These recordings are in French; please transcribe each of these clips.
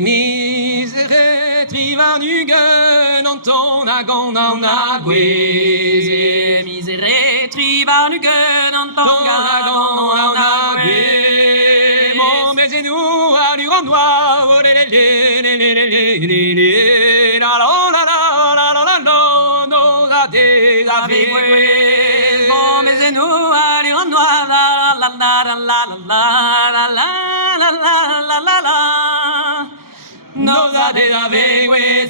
misere trivanugen anton agon an agwez. Misere trivanugen anton agon an agwez. Mon mes nous à du rendoir, la la la la la la la, nos ratés avec mon mes nous à du rendoir, la la la la la la la la la la la. Nos ratés avec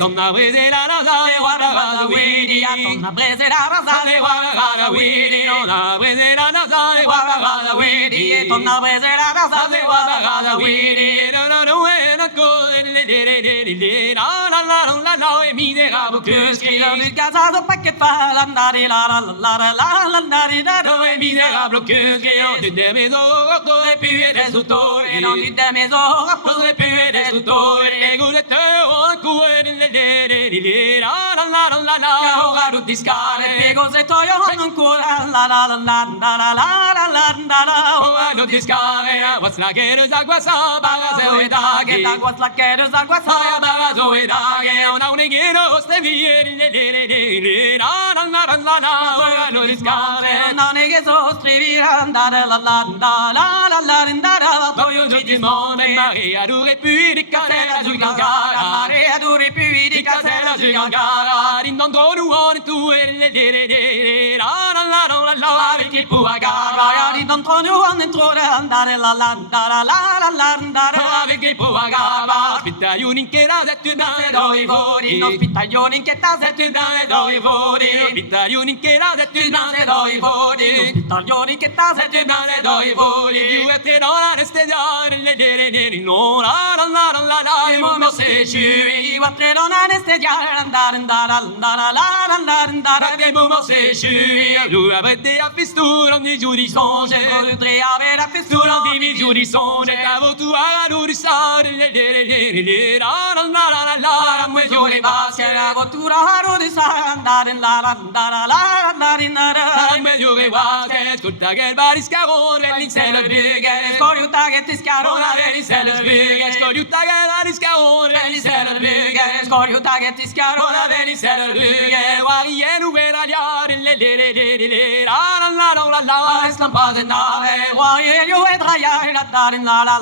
on a brisé la raza, et voilà la widi, on a brisé la raza, et voilà la widi, on a brisé la raza, et voilà la widi, on a brisé la raza, et voilà la widi, no no no, no go, la la la la la, et misérable que ce qu'il a du casa de paquet pas, la la la la la la la la, et misérable que ce qu'il a de maisons, et puis des autos, et dans des maisons, et puis des autos, et goûteurs, on court, la ora du discare Pigozetto io non ancora la la la la la la la la la ora du discare what's la che sa guasa bagazo e daghe what's la che sa guasa bagazo e daghe una unigino ste vie la la la la la ora du discare non è che so scrivere andare la la la la la la andare voglio tutti mone Maria dure più di casella giù gangara Maria dure più di casella giù gangara non on tu la la la la la che può agara di non entro andare la la la la la la andare che può agara spitaglioni che da tu da dove voli non spitaglioni che ta tu da dove voli spitaglioni che da tu da dove voli spitaglioni che ta tu da dove voli tu e te non anestesiare no la la la la la mo se ci va tre non anestesiare andare andare andare la la la andare che mo se ci tu avete a fistura ogni giorno songe potrei avere a fistura di giorni songe cavo tu a rusare la la la la la mo giorni basta la votura a rusare andare la la la la la la mo giorni basta ascolta che il bariscarone l'insel bughe scorta che ti scarona l'insel bughe scorta che il bariscarone l'insel bughe scorta che ti scarona l'insel bughe guarienu veraliare la la la la la stampate nave guarienu vedraiare la la la la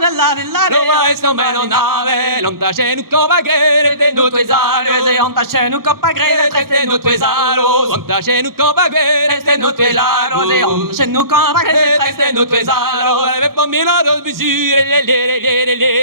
la la la stampate nave lontacenu copaghere de no tuesaro se ontacenu copaghere de no tuesaro lontacenu copaghere de no tuesaro se ontacenu copaghere de no tuesaro e familo dos bisure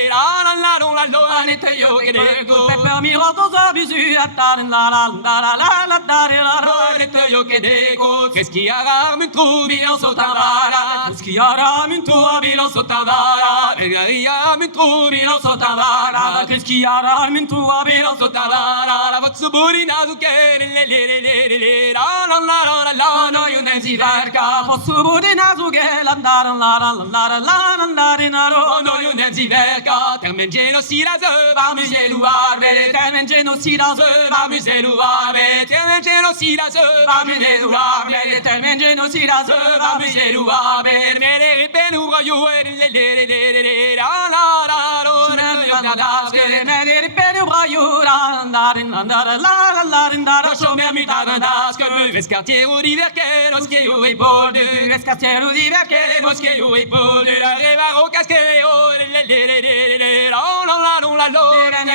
la la la la ne te yo che deco per mi roto sa bisure attare la la la la la la la ne te yo che deco qu'est-ce qui arame trop bien sotavara qu'est-ce qui arame trop bien sotavara arame trop bien sotavara qu'est-ce qui arame trop bien sotavara la votre burina du che la la la la la no io ne si verga posso burina su che l'andare la la la la la andare naro no io ne si verga termengeno si la va mi geluare termengeno si la va mi geluare termengeno si la va mi geluare termengeno si la va mi geluare me le penu io la la la me le penu io andare andare la la la andare so me mi da nasco vescartiero di verche lo schio e borde vescartiero di verche lo schio e borde la revaro casqueo la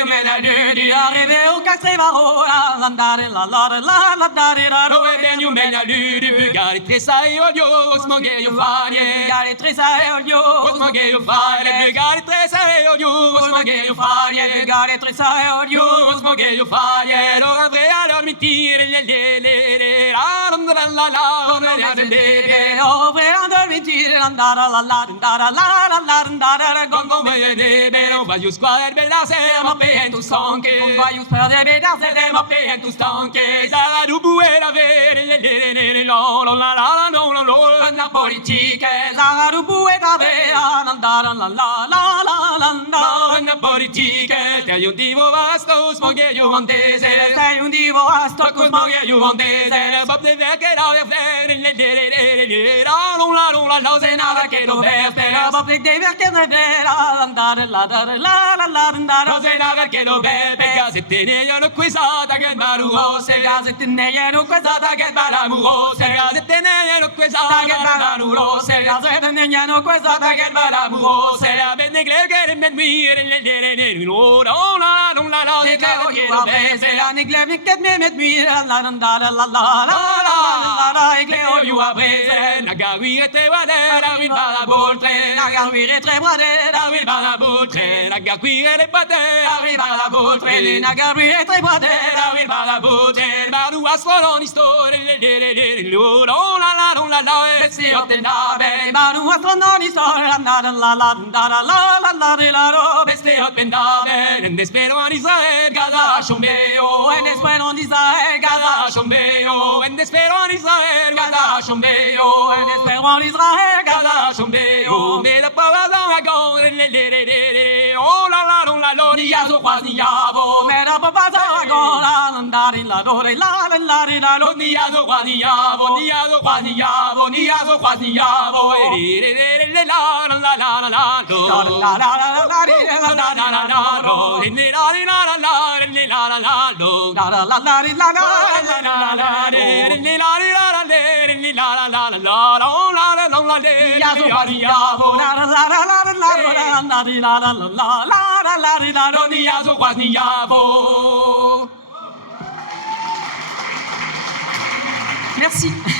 me la di arrive o casqueo andare la la la la dare la dove ben io me la di gari tresa e olio smoghe io fare gari tresa e olio smoghe io fare gari tresa e olio smoghe io fare gari tresa e olio smoghe io fare lo andrei a dormire la la andare la la andare la la la andare gongo me de pero voglio squadre bella se ma pento sonche voglio squadre bella se ma pento stanche sarà du buena vere no la la no no no la politica sarà du buena vere andare la la la la la la. Una politica, te aiutivo vasto, smoglie io on desert. Sei un divo a sto Tocco smoglie io on desert. Bob de vecchie da la la se nada che lo beste. Bob de perché ne vera andare la andare. No se nada che lo beste. Se te ne io no quisata che marugo se Se te ne ero questa che balamugo se se te ne io no quisata che marugo se se te ne ero questa che balamugo se la bende che men mir le no la che io bese la nigle mi che mi met mi la andare la e che you are present nagawi te vadera vi bala boltre nagawi tre bradera vi bala boltre nagawi le patera vi bala boltre nagawi tre bradera vi bala boltre baru ascoloni storie le la si ottendave baru ascoloni storie la beste ottendave en despero an Israel gaza shombeo en despero an Israel gaza shombeo en despero an Israel gaza shombeo en despero an Israel gaza shombeo me la pavada wagon oh la ni ya so quasi ya vo me la pavada wagon andare la ni ya so quasi ya vo ni ya so quasi ya vo ni ya so quasi ya vo Merci.